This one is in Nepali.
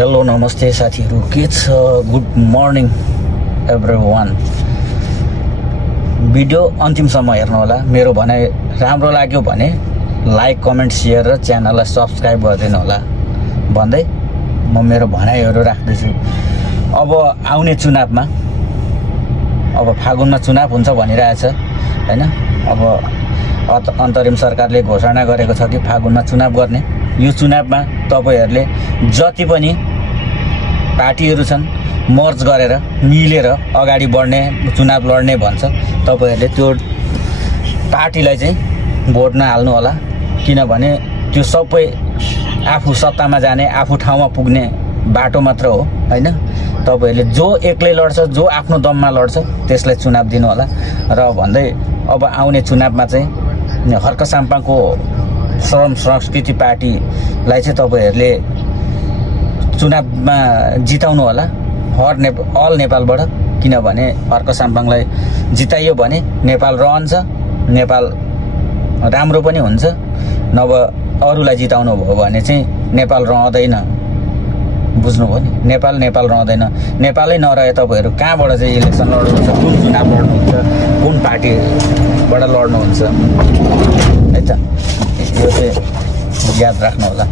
हेलो नमस्ते साथीहरु, के छ? Good morning everyone. भिडियो अन्तिमसम्म हेर्नु होला। मेरो भनाइ राम्रो लाग्यो भने लाइक, कमेन्ट, शेयर र च्यानललाई सब्स्क्राइब गरिदिनु होला भन्दै म मेरो भनाइहरु राख्दैछु। अब आउने चुनावमा, अब फागुनमा चुनाव हुन्छ भनिरहेछ हैन। अब अन्तरिम सरकारले घोषणा गरेको छ कि फागुनमा चुनाव गर्ने। यो चुनावमा तपाईहरुले जति पनि पार्टीहरु छन् मर्ज गरेर मिलेर अगाडि बढ्ने, चुनाव लड्ने भन्छ, तपाईहरुले त्यो पार्टीलाई चाहिँ भोट नहाल्नु होला। किनभने त्यो सबै आफू सत्तामा जाने, आफू ठाउँमा पुग्ने बाटो मात्र हो हैन। तपाईहरुले जो एक्लै लड्छ, जो आफ्नो दममा लड्छ, त्यसलाई चुनाव दिनु होला। र भन्दै अब आउने चुनावमा चाहिँ हर्क साम्पाङको श्रम संस्कृति पार्टीलाई चाहिँ तपाईहरुले चुनावमा जिताउनु होला, अल नेपालबाट। किनभने हर्क साम्पाङलाई जिताइयो भने नेपाल रहन्छ, नेपाल राम्रो पनि हुन्छ। नभए अरूलाई जिताउनु भयो भने चाहिँ नेपाल रहँदैन। बुझ्नुभयो नि? नेपाल रहँदैन। नेपालै नरहे तपाईहरु कहाँबाट चाहिँ इलेक्सन लड्नुहुन्छ, कुन चुनाव लड्नुहुन्छ, कुन पार्टीबाट लड्नुहुन्छ है त? यो चाहिँ याद राख्नु होला।